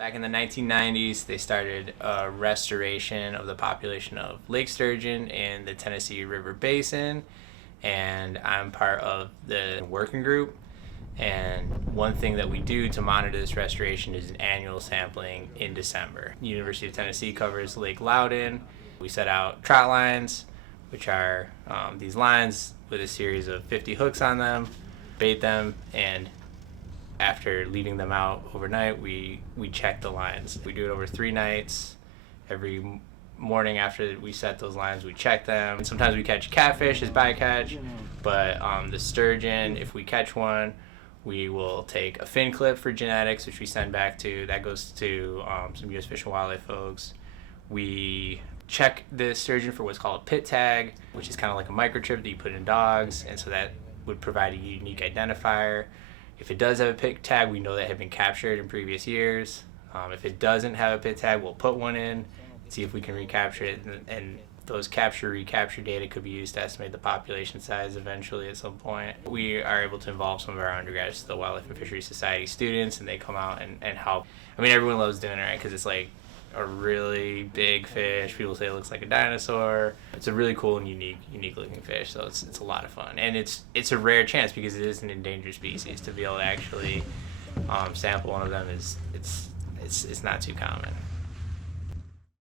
Back in the 1990s, they started a restoration of the population of Lake Sturgeon in the Tennessee River Basin, and I'm part of the working group. And one thing that we do to monitor this restoration is an annual sampling in December. University of Tennessee covers Lake Loudoun. We set out trot lines, which are these lines with a series of 50 hooks on them, bait them, and after leaving them out overnight, we check the lines. We do it over 3 nights. Every morning after we set those lines, we check them. And sometimes we catch catfish as bycatch, but the sturgeon, if we catch one, we will take a fin clip for genetics, which we send back to, that goes to some U.S. Fish and Wildlife folks. We check the sturgeon for what's called a pit tag, which is kind of like a microchip that you put in dogs, and so that would provide a unique identifier. If it does have a pit tag, we know that it had been captured in previous years. If it doesn't have a pit tag, we'll put one in, see if we can recapture it, and those recapture data could be used to estimate the population size eventually at some point. We are able to involve some of our undergrads, the Wildlife and Fisheries Society students, and they come out and help. I mean, everyone loves doing it, right? Because it's like a really big fish. People say it looks like a dinosaur. It's a really cool and unique looking fish, so it's a lot of fun. And it's a rare chance because it is an endangered species. To be able to actually sample one of them it's not too common.